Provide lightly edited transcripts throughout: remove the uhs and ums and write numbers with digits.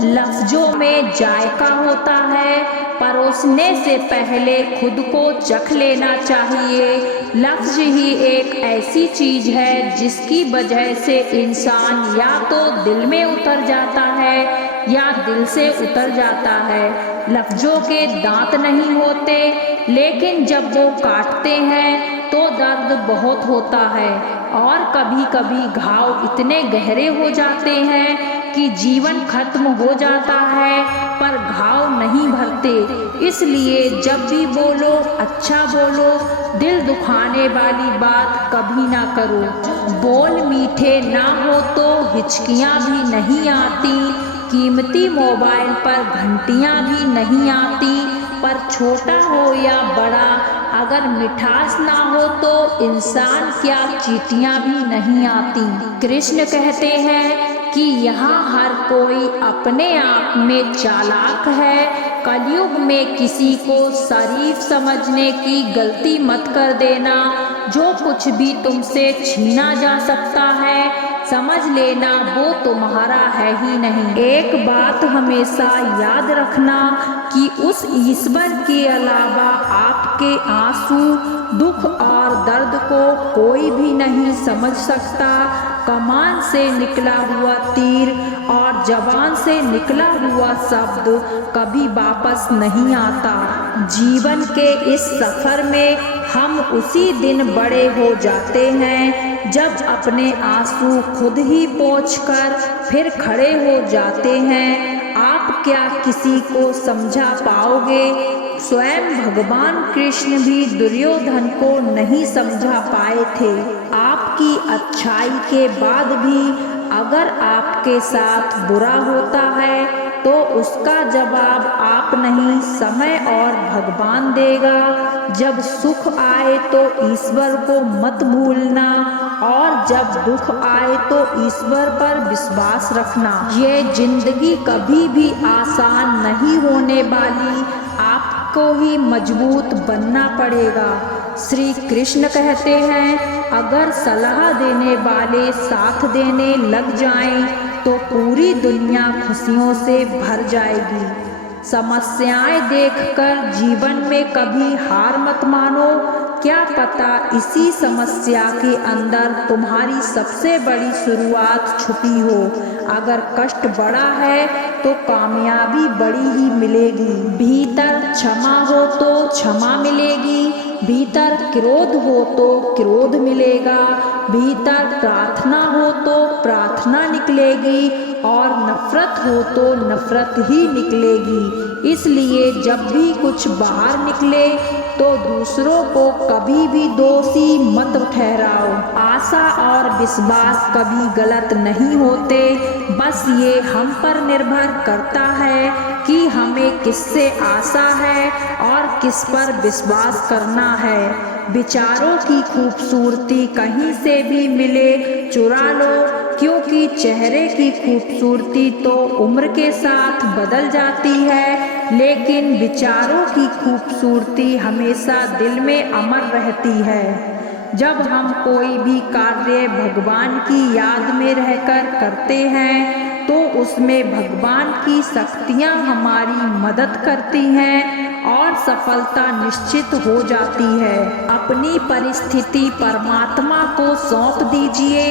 लफ्जों में जायका होता है, परोसने से पहले खुद को चख लेना चाहिए। लफ्ज ही एक ऐसी चीज है जिसकी वजह से इंसान या तो दिल में उतर जाता है या दिल से उतर जाता है। लफ्जों के दांत नहीं होते, लेकिन जब वो काटते हैं तो दर्द बहुत होता है और कभी कभी घाव इतने गहरे हो जाते हैं कि जीवन खत्म हो जाता है, पर घाव नहीं भरते। इसलिए जब भी बोलो अच्छा बोलो, दिल दुखाने वाली बात कभी ना करो। बोल मीठे ना हो तो हिचकियाँ भी नहीं आती, कीमती मोबाइल पर घंटियाँ भी नहीं आती, पर छोटा हो या बड़ा अगर मिठास ना हो तो इंसान क्या चींटियाँ भी नहीं आती। कृष्ण कहते हैं कि यहाँ हर कोई अपने आप में चालाक है। कलयुग में किसी को शरीफ समझने की गलती मत कर देना। जो कुछ भी तुमसे छीना जा सकता है, समझ लेना वो तुम्हारा है ही नहीं। एक बात हमेशा याद रखना कि उस ईश्वर के अलावा आपके आंसू, दुख और दर्द को कोई भी नहीं समझ सकता। कमान से निकला हुआ तीर और जबान से निकला हुआ शब्द कभी वापस नहीं आता। जीवन के इस सफर में हम उसी दिन बड़े हो जाते हैं जब अपने आंसू खुद ही पोंछकर फिर खड़े हो जाते हैं। आप क्या किसी को समझा पाओगे? स्वयं भगवान कृष्ण भी दुर्योधन को नहीं समझा पाए थे। आपकी अच्छाई के बाद भी अगर आपके साथ बुरा होता है तो उसका जवाब आप नहीं, समय और भगवान देगा। जब सुख आए तो ईश्वर को मत भूलना और जब दुख आए तो ईश्वर पर विश्वास रखना। ये जिंदगी कभी भी आसान नहीं होने वाली, आपको ही मजबूत बनना पड़ेगा। श्री कृष्ण कहते हैं, अगर सलाह देने वाले साथ देने लग जाएं तो पूरी दुनिया खुशियों से भर जाएगी। समस्याएं देखकर जीवन में कभी हार मत मानो। क्या पता इसी समस्या के अंदर तुम्हारी सबसे बड़ी शुरुआत छुपी हो। अगर कष्ट बड़ा है तो कामयाबी बड़ी ही मिलेगी। भीतर क्षमा हो तो क्षमा मिलेगी, भीतर क्रोध हो तो क्रोध मिलेगा, भीतर प्रार्थना हो तो प्रार्थना निकलेगी और नफरत हो तो नफरत ही निकलेगी। इसलिए जब भी कुछ बाहर निकले तो दूसरों को कभी भी दोषी मत ठहराओ। आशा और विश्वास कभी गलत नहीं होते, बस ये हम पर निर्भर करता है कि हमें किससे आशा है और किस पर विश्वास करना है। विचारों की खूबसूरती कहीं से भी मिले चुरा लो, क्योंकि चेहरे की खूबसूरती तो उम्र के साथ बदल जाती है, लेकिन विचारों की खूबसूरती हमेशा दिल में अमर रहती है। जब हम कोई भी कार्य भगवान की याद में रहकर करते हैं तो उसमें भगवान की शक्तियाँ हमारी मदद करती हैं और सफलता निश्चित हो जाती है। अपनी परिस्थिति परमात्मा को सौंप दीजिए,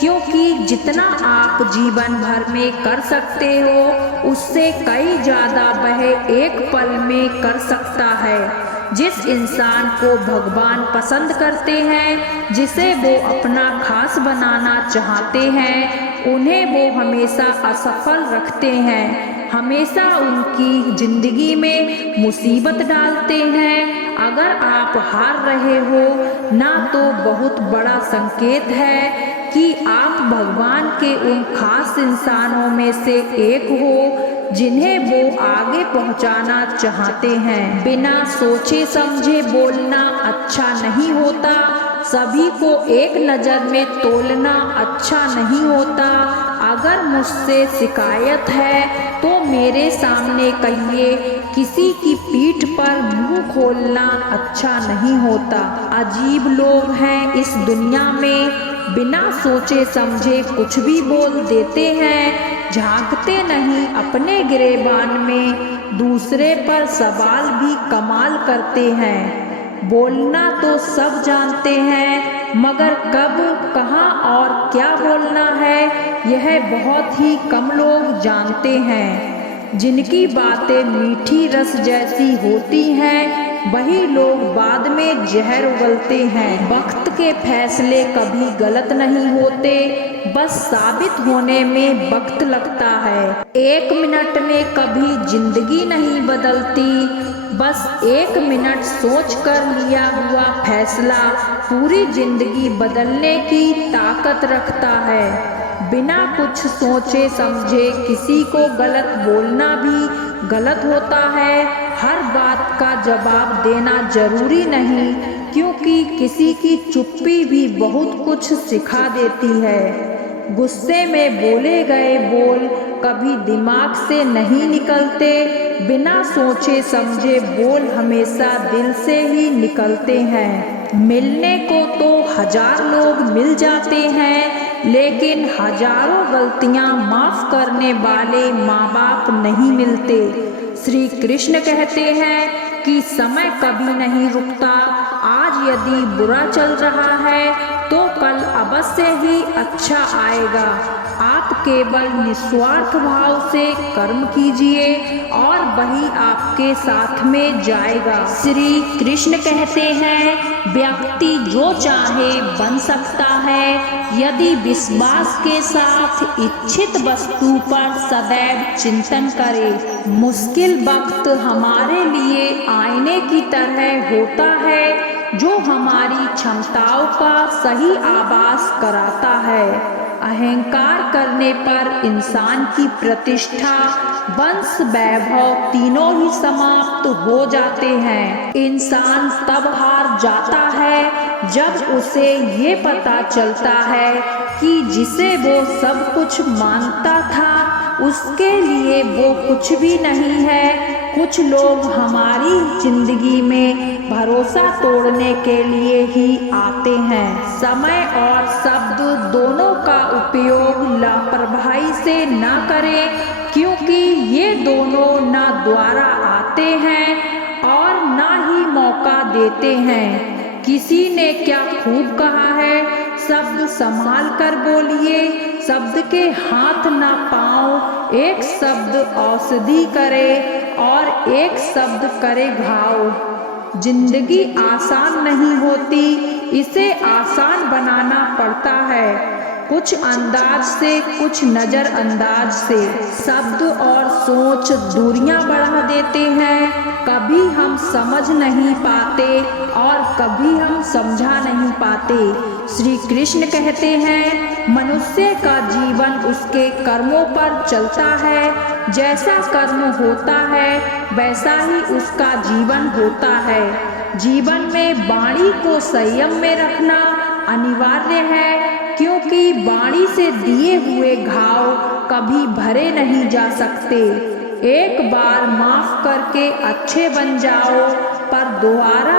क्योंकि जितना आप जीवन भर में कर सकते हो उससे कई ज़्यादा वह एक पल में कर सकता है। जिस इंसान को भगवान पसंद करते हैं, जिसे वो अपना खास बनाना चाहते हैं, उन्हें वो हमेशा असफल रखते हैं, हमेशा उनकी जिंदगी में मुसीबत डालते हैं। अगर आप हार रहे हो ना तो बहुत बड़ा संकेत है कि आप भगवान के उन खास इंसानों में से एक हो जिन्हें वो आगे पहुंचाना चाहते हैं। बिना सोचे समझे बोलना अच्छा नहीं होता, सभी को एक नज़र में तोलना अच्छा नहीं होता। अगर मुझसे शिकायत है तो मेरे सामने कहिए, किसी की पीठ पर मुंह खोलना अच्छा नहीं होता। अजीब लोग हैं इस दुनिया में, बिना सोचे समझे कुछ भी बोल देते हैं। झांकते नहीं अपने गिरेबान में, दूसरे पर सवाल भी कमाल करते हैं। बोलना तो सब जानते हैं, मगर कब, कहाँ और क्या बोलना है, यह बहुत ही कम लोग जानते हैं। जिनकी बातें मीठी रस जैसी होती हैं, वही लोग बाद में जहर उगलते हैं। वक्त के फैसले कभी गलत नहीं होते, बस साबित होने में वक्त लगता है। 1 मिनट में कभी जिंदगी नहीं बदलती, बस 1 मिनट सोच कर लिया हुआ फैसला पूरी जिंदगी बदलने की ताकत रखता है। बिना कुछ सोचे समझे किसी को गलत बोलना भी गलत होता है। हर बात का जवाब देना जरूरी नहीं, क्योंकि किसी की चुप्पी भी बहुत कुछ सिखा देती है। गुस्से में बोले गए बोल कभी दिमाग से नहीं निकलते, बिना सोचे समझे बोल हमेशा दिल से ही निकलते हैं। मिलने को तो 1000 लोग मिल जाते हैं, लेकिन हजारों गलतियां माफ करने वाले माँ बाप नहीं मिलते। श्री कृष्ण कहते हैं कि समय कभी नहीं रुकता। आज यदि बुरा चल रहा है तो कल अवश्य ही अच्छा आएगा। आप केवल निस्वार्थ भाव से कर्म कीजिए और वही आपके साथ में जाएगा। श्री कृष्ण कहते हैं व्यक्ति जो चाहे बन सकता है, यदि विश्वास के साथ इच्छित वस्तु पर सदैव चिंतन करे। मुश्किल वक्त हमारे लिए आईने की तरह होता है, जो हमारी क्षमताओं का सही आभास कराता है। अहंकार करने पर इंसान की प्रतिष्ठा, वंश, वैभव तीनों ही समाप्त हो जाते हैं। इंसान तब हार जाता है जब उसे ये पता चलता है कि जिसे वो सब कुछ मानता था उसके लिए वो कुछ भी नहीं है। कुछ लोग हमारी जिंदगी में भरोसा तोड़ने के लिए ही आते हैं। समय और शब्द दोनों का उपयोग लापरवाही से ना करें, क्योंकि ये दोनों ना द्वारा आते हैं और ना ही मौका देते हैं। किसी ने क्या खूब कहा है, शब्द संभाल कर बोलिए, शब्द के हाथ ना पाँव, एक शब्द औषधि करे और एक शब्द करे घाव। जिंदगी आसान नहीं होती, इसे आसान बनाना पड़ता है, कुछ अंदाज से, कुछ नजरअंदाज से। शब्द और सोच दूरियां बढ़ा देते हैं। कभी हम समझ नहीं पाते और कभी हम समझा नहीं पाते। श्री कृष्ण कहते हैं मनुष्य का जीवन उसके कर्मों पर चलता है। जैसा कर्म होता है वैसा ही उसका जीवन होता है। जीवन में वाणी को संयम में रखना अनिवार्य है, क्योंकि वाणी से दिए हुए घाव कभी भरे नहीं जा सकते। एक बार माफ करके अच्छे बन जाओ, पर दोबारा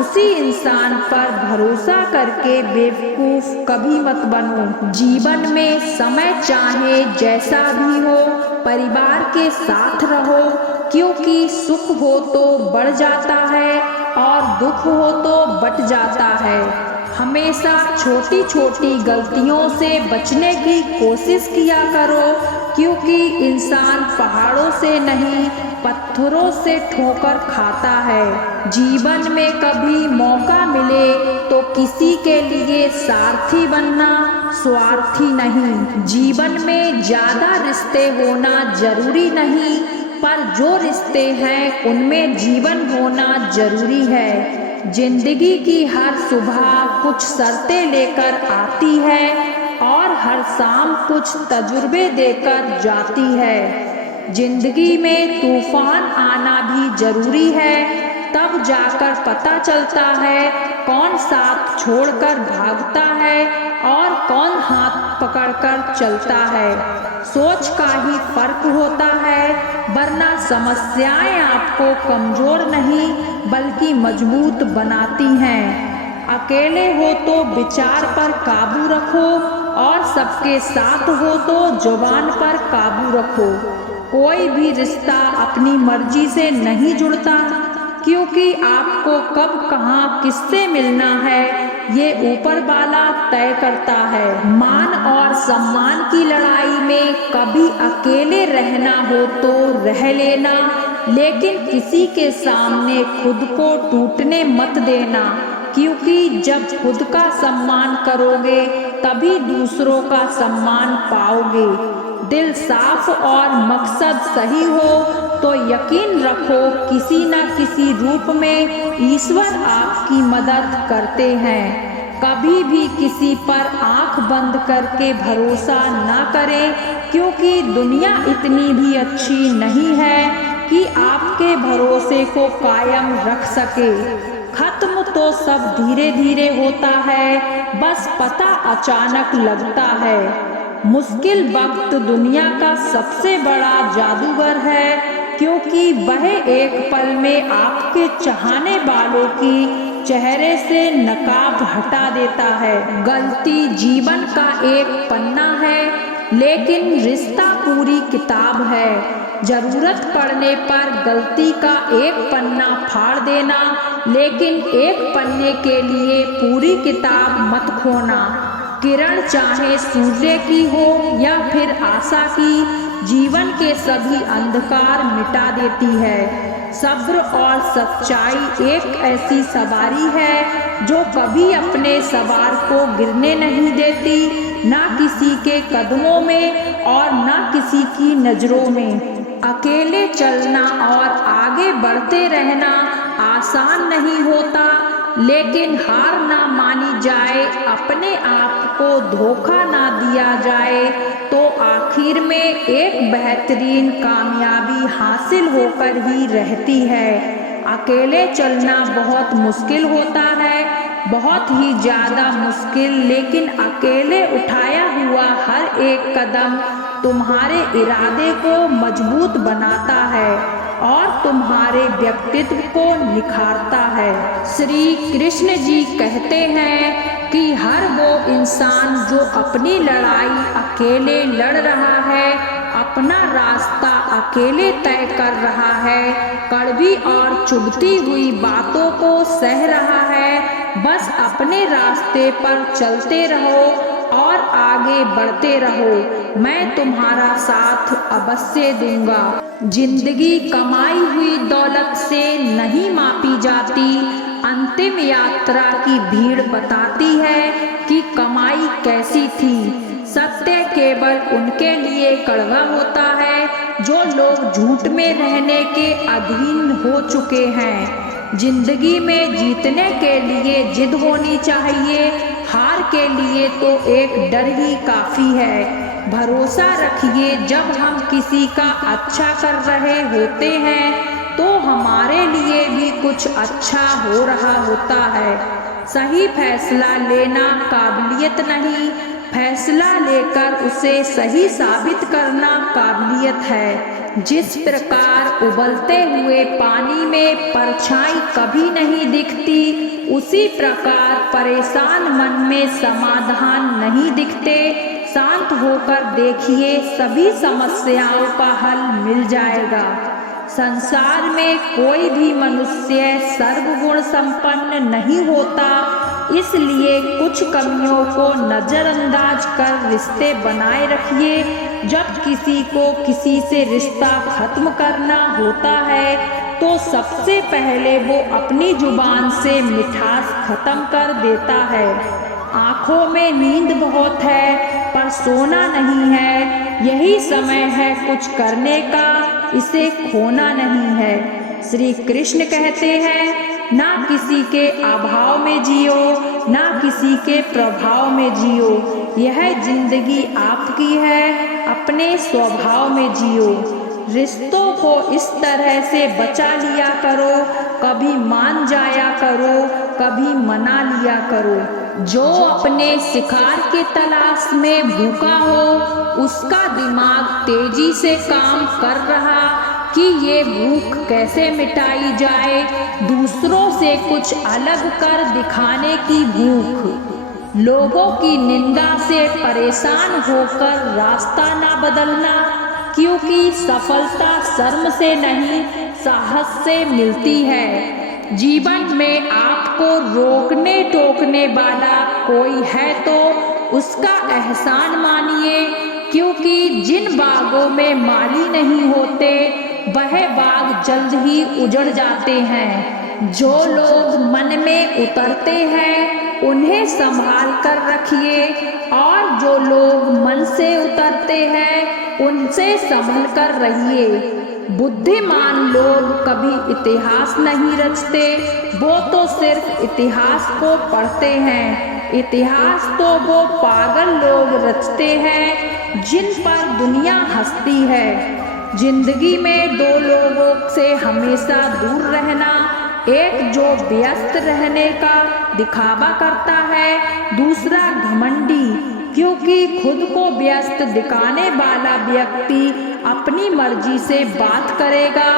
उसी इंसान पर भरोसा करके बेवकूफ कभी मत बनो। जीवन में समय चाहे जैसा भी हो, परिवार के साथ रहो, क्योंकि सुख हो तो बढ़ जाता है और दुख हो तो बट जाता है। हमेशा छोटी छोटी गलतियों से बचने की कोशिश किया करो, क्योंकि इंसान पहाड़ों से नहीं पत्थरों से ठोकर खाता है। जीवन में कभी मौका मिले तो किसी के लिए सारथी बनना, स्वार्थी नहीं। जीवन में ज्यादा रिश्ते होना जरूरी नहीं, पर जो रिश्ते हैं उनमें जीवन होना जरूरी है। जिंदगी की हर सुबह कुछ शर्तें लेकर आती है और हर शाम कुछ तजुर्बे देकर जाती है। जिंदगी में तूफान आना भी जरूरी है, तब जाकर पता चलता है कौन साथ छोड़कर भागता है और कौन हाथ पकड़कर चलता है। सोच का ही फर्क होता है, वरना समस्याएं आपको कमजोर नहीं बल्कि मजबूत बनाती हैं। अकेले हो तो विचार पर काबू रखो और सबके साथ हो तो जुबान पर काबू रखो। कोई भी रिश्ता अपनी मर्जी से नहीं जुड़ता, क्योंकि आपको कब कहाँ किससे मिलना है ये ऊपर वाला तय करता है। मान और सम्मान की लड़ाई में कभी अकेले रहना हो तो रह लेना, लेकिन किसी के सामने खुद को टूटने मत देना, क्योंकि जब खुद का सम्मान करोगे तभी दूसरों का सम्मान पाओगे। दिल साफ और मकसद सही हो तो यकीन रखो किसी न किसी रूप में ईश्वर आपकी मदद करते हैं। कभी भी किसी पर आंख बंद करके भरोसा ना करें, क्योंकि दुनिया इतनी भी अच्छी नहीं है कि आपके भरोसे को कायम रख सके। खत्म तो सब धीरे धीरे होता है, बस पता अचानक लगता है। मुश्किल वक्त दुनिया का सबसे बड़ा जादूगर है, क्योंकि वह एक पल में आपके चाहने वालों की चेहरे से नकाब हटा देता है। गलती जीवन का एक पन्ना है, लेकिन रिश्ता पूरी किताब है। जरूरत पड़ने पर गलती का एक पन्ना फाड़ देना, लेकिन एक पन्ने के लिए पूरी किताब मत खोना। किरण चाहे सूर्य की हो या फिर आशा की, जीवन के सभी अंधकार मिटा देती है। सब्र और सच्चाई एक ऐसी सवारी है जो कभी अपने सवार को गिरने नहीं देती, ना किसी के कदमों में और ना किसी की नजरों में। अकेले चलना और आगे बढ़ते रहना आसान नहीं होता, लेकिन हार ना मानी जाए, अपने आप को धोखा ना दिया जाए, तो आखिर में एक बेहतरीन कामयाबी हासिल होकर ही रहती है। अकेले चलना बहुत मुश्किल होता है, बहुत ही ज़्यादा मुश्किल, लेकिन अकेले उठाया हुआ हर एक कदम तुम्हारे इरादे को मजबूत बनाता है और तुम्हारे व्यक्तित्व को निखारता है। श्री कृष्ण जी कहते हैं कि हर वो इंसान जो अपनी लड़ाई अकेले लड़ रहा है, अपना रास्ता अकेले तय कर रहा है, कड़वी और चुभती हुई बातों को सह रहा है, बस अपने रास्ते पर चलते रहो और आगे बढ़ते रहो। मैं तुम्हारा साथ अवश्य दूंगा। जिंदगी कमाई हुई दौलत से नहीं मापी जाती। अंतिम यात्रा की भीड़ बताती है कि कमाई कैसी थी। सत्य केवल उनके लिए कड़वा होता है जो लोग झूठ में रहने के अधीन हो चुके हैं। जिंदगी में जीतने के लिए जिद होनी चाहिए, हार के लिए तो एक डर ही काफी है। भरोसा रखिए, जब हम किसी का अच्छा कर रहे होते हैं तो हमारे लिए भी कुछ अच्छा हो रहा होता है। सही फैसला लेना काबिलियत नहीं, फैसला लेकर उसे सही साबित करना काबिलियत है। जिस प्रकार उबलते हुए पानी में परछाई कभी नहीं दिखती, उसी प्रकार परेशान मन में समाधान नहीं दिखते। शांत होकर देखिए, सभी समस्याओं का हल मिल जाएगा। संसार में कोई भी मनुष्य सर्वगुण संपन्न नहीं होता, इसलिए कुछ कमियों को नजरअंदाज कर रिश्ते बनाए रखिए। जब किसी को किसी से रिश्ता खत्म करना होता है तो सबसे पहले वो अपनी जुबान से मिठास खत्म कर देता है। आँखों में नींद बहुत है पर सोना नहीं है, यही समय है कुछ करने का, इसे खोना नहीं है। श्री कृष्ण कहते हैं, ना किसी के अभाव में जियो, ना किसी के प्रभाव में जियो। यह जिंदगी आपकी है, अपने स्वभाव में जियो। रिश्तों को इस तरह से बचा लिया करो, कभी मान जाया करो, कभी मना लिया करो। जो अपने शिकार की तलाश में भूखा हो, उसका दिमाग तेजी से काम कर रहा कि ये भूख कैसे मिटाई जाए, दूसरों से कुछ अलग कर दिखाने की भूख। लोगों की निंदा से परेशान होकर रास्ता ना बदलना, क्योंकि सफलता शर्म से नहीं साहस से मिलती है। जीवन में आपको रोकने टोकने वाला कोई है तो उसका एहसान मानिए, क्योंकि जिन बागों में माली नहीं होते वह बाग जल्द ही उजड़ जाते हैं। जो लोग मन में उतरते हैं उन्हें संभाल कर रखिए, और जो लोग मन से उतरते हैं उनसे संभल कर रहिए। बुद्धिमान लोग कभी इतिहास नहीं रचते, वो तो सिर्फ इतिहास को पढ़ते हैं। इतिहास तो वो पागल लोग रचते हैं जिन पर दुनिया हंसती है। जिंदगी में दो लोगों से हमेशा दूर रहना, एक जो व्यस्त रहने का दिखावा करता है, दूसरा घमंडी, क्योंकि खुद को व्यस्त दिखाने वाला व्यक्ति अपनी मर्जी से बात करेगा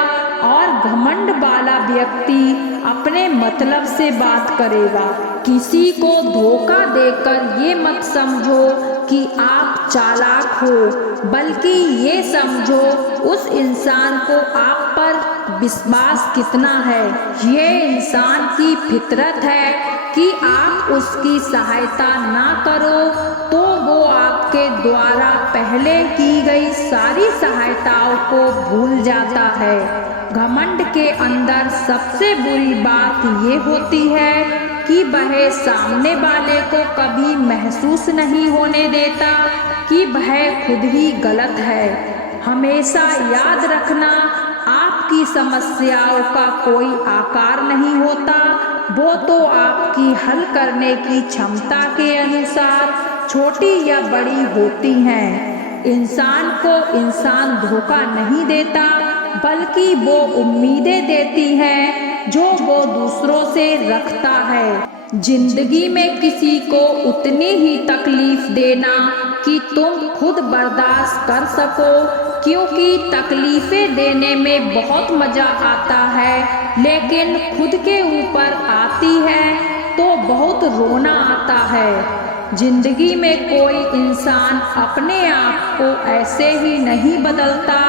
और घमंड वाला व्यक्ति अपने मतलब से बात करेगा। किसी को धोखा देकर ये मत समझो कि आप चालाक हो, बल्कि ये समझो उस इंसान को आप पर विश्वास कितना है। ये इंसान की फितरत है कि आप उसकी सहायता ना करो तो वो आपके द्वारा पहले की गई सारी सहायताओं को भूल जाता है। घमंड के अंदर सबसे बुरी बात ये होती है कि वह सामने वाले को कभी महसूस नहीं होने देता कि वह खुद ही गलत है। हमेशा याद रखना, आपकी समस्याओं का कोई आकार नहीं होता, वो तो आपकी हल करने की क्षमता के अनुसार छोटी या बड़ी होती हैं। इंसान को इंसान धोखा नहीं देता, बल्कि वो उम्मीदें देती हैं जो वो दूसरों से रखता है। जिंदगी में किसी को उतनी ही तकलीफ देना कि तुम खुद बर्दाश्त कर सको, क्योंकि तकलीफें देने में बहुत मजा आता है, लेकिन खुद के ऊपर आती है तो बहुत रोना आता है। जिंदगी में कोई इंसान अपने आप को ऐसे ही नहीं बदलता।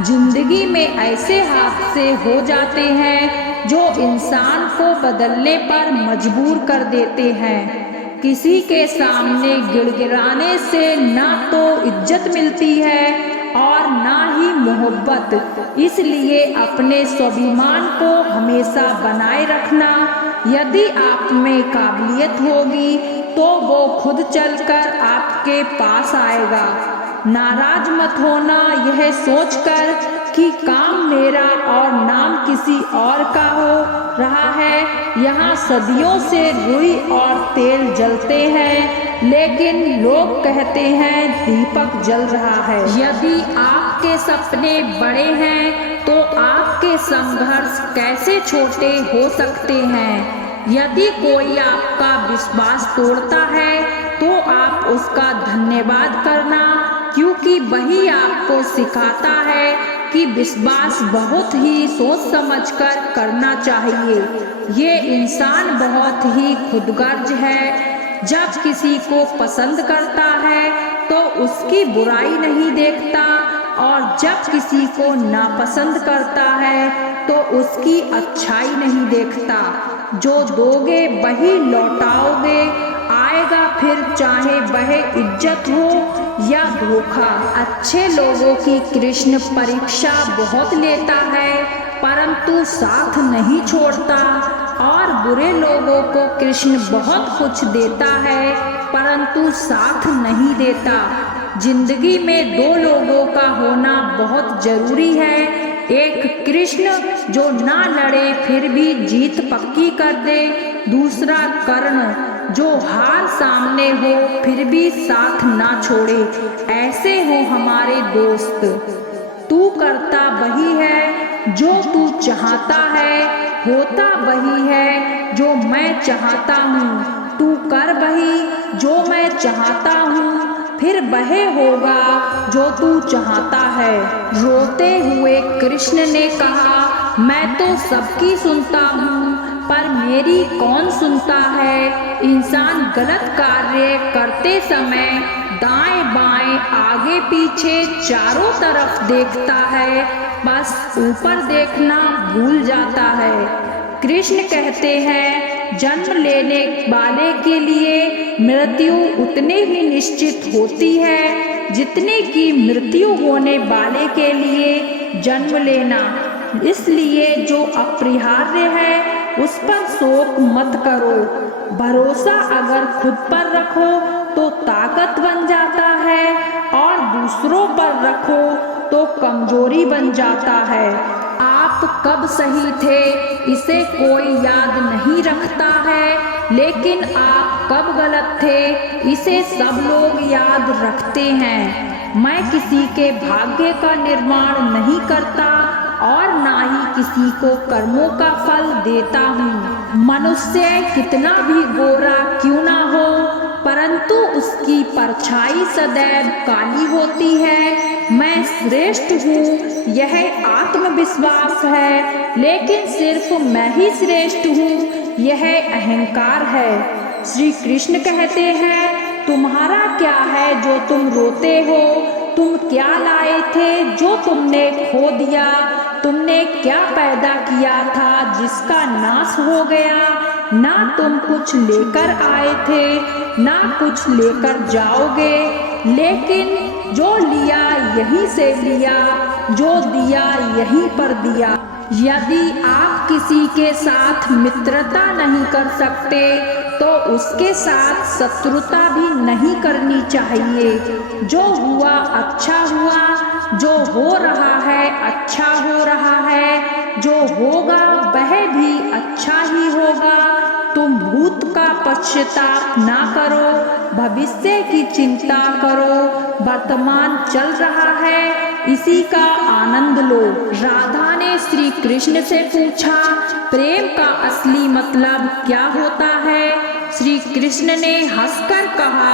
जिंदगी में ऐसे हादसे हो जाते हैं जो इंसान को बदलने पर मजबूर कर देते हैं। किसी के सामने गिड़गिड़ाने से ना तो इज्जत मिलती है और ना ही मोहब्बत, इसलिए अपने स्वाभिमान को हमेशा बनाए रखना। यदि आप में काबिलियत होगी तो वो खुद चलकर आपके पास आएगा। नाराज मत होना यह सोचकर कि काम मेरा और नाम किसी और का हो रहा है। यहाँ सदियों से रुई और तेल जलते हैं, लेकिन लोग कहते हैं दीपक जल रहा है। यदि आपके सपने बड़े हैं तो आपके संघर्ष कैसे छोटे हो सकते हैं। यदि कोई आपका विश्वास तोड़ता है तो आप उसका धन्यवाद करना, क्योंकि वही आपको सिखाता है कि विश्वास बहुत ही सोच समझकर करना चाहिए। ये इंसान बहुत ही खुदगर्ज है। जब किसी को पसंद करता है तो उसकी बुराई नहीं देखता, और जब किसी को नापसंद करता है तो उसकी अच्छाई नहीं देखता। जो दोगे वही लौटाओगे, आएगा फिर चाहे वह इज्जत हो या धोखा। अच्छे लोगों की कृष्ण परीक्षा बहुत लेता है, परंतु साथ नहीं छोड़ता, और बुरे लोगों को कृष्ण बहुत कुछ देता है, परंतु साथ नहीं देता। जिंदगी में दो लोगों का होना बहुत जरूरी है। एक कृष्ण जो ना लड़े फिर भी जीत पक्की कर दे, दूसरा कर्ण जो हार सामने हो फिर भी साथ ना छोड़े। ऐसे हो हमारे दोस्त। तू करता वही है जो तू चाहता है, होता वही है जो मैं चाहता हूँ। तू कर वही जो मैं चाहता हूँ, फिर वह होगा जो तू चाहता है। रोते हुए कृष्ण ने कहा, मैं तो सबकी सुनता हूँ, पर मेरी कौन सुनता है। इंसान गलत कार्य करते समय दाएं बाएं आगे पीछे चारों तरफ देखता है, बस ऊपर देखना भूल जाता है। कृष्ण कहते हैं, जन्म लेने वाले के लिए मृत्यु उतने ही निश्चित होती है जितने की मृत्यु होने वाले के लिए जन्म लेना। इसलिए जो अपरिहार्य है उस पर शोक मत करो। भरोसा अगर खुद पर रखो तो ताकत बन जाता है और दूसरों पर रखो तो कमजोरी बन जाता है। आप कब सही थे इसे कोई याद नहीं रखता है, लेकिन आप कब गलत थे इसे सब लोग याद रखते हैं। मैं किसी के भाग्य का निर्माण नहीं करता और ना ही किसी को कर्मों का फल देता हूँ। मनुष्य कितना भी गोरा क्यों ना हो, परंतु उसकी परछाई सदैव काली होती है। मैं श्रेष्ठ हूँ यह आत्मविश्वास है, लेकिन सिर्फ मैं ही श्रेष्ठ हूँ यह अहंकार है। श्री कृष्ण कहते हैं, तुम्हारा क्या है जो तुम रोते हो? तुम क्या लाए थे जो तुमने खो दिया? तुमने क्या पैदा किया था जिसका नाश हो गया? ना तुम कुछ लेकर आए थे ना कुछ लेकर जाओगे, लेकिन जो लिया यहीं से लिया, जो दिया यहीं पर दिया। यदि आप किसी के साथ मित्रता नहीं कर सकते तो उसके साथ शत्रुता भी नहीं करनी चाहिए। जो हुआ अच्छा हुआ, जो हो रहा है अच्छा हो रहा है, जो होगा वह भी अच्छा ही होगा। तुम भूत का पश्चाताप ना करो, भविष्य की चिंता करो। वर्तमान चल रहा है इसी का आनंद लो। राधा ने श्री कृष्ण से पूछा, प्रेम का असली मतलब क्या होता है? श्री कृष्ण ने हंसकर कहा,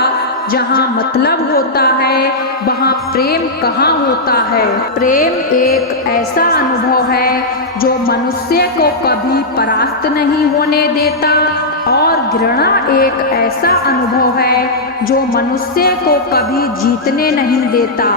जहाँ मतलब होता है वहाँ प्रेम कहाँ होता है। प्रेम एक ऐसा अनुभव है जो मनुष्य को कभी परास्त नहीं होने देता, और घृणा एक ऐसा अनुभव है जो मनुष्य को कभी जीतने नहीं देता।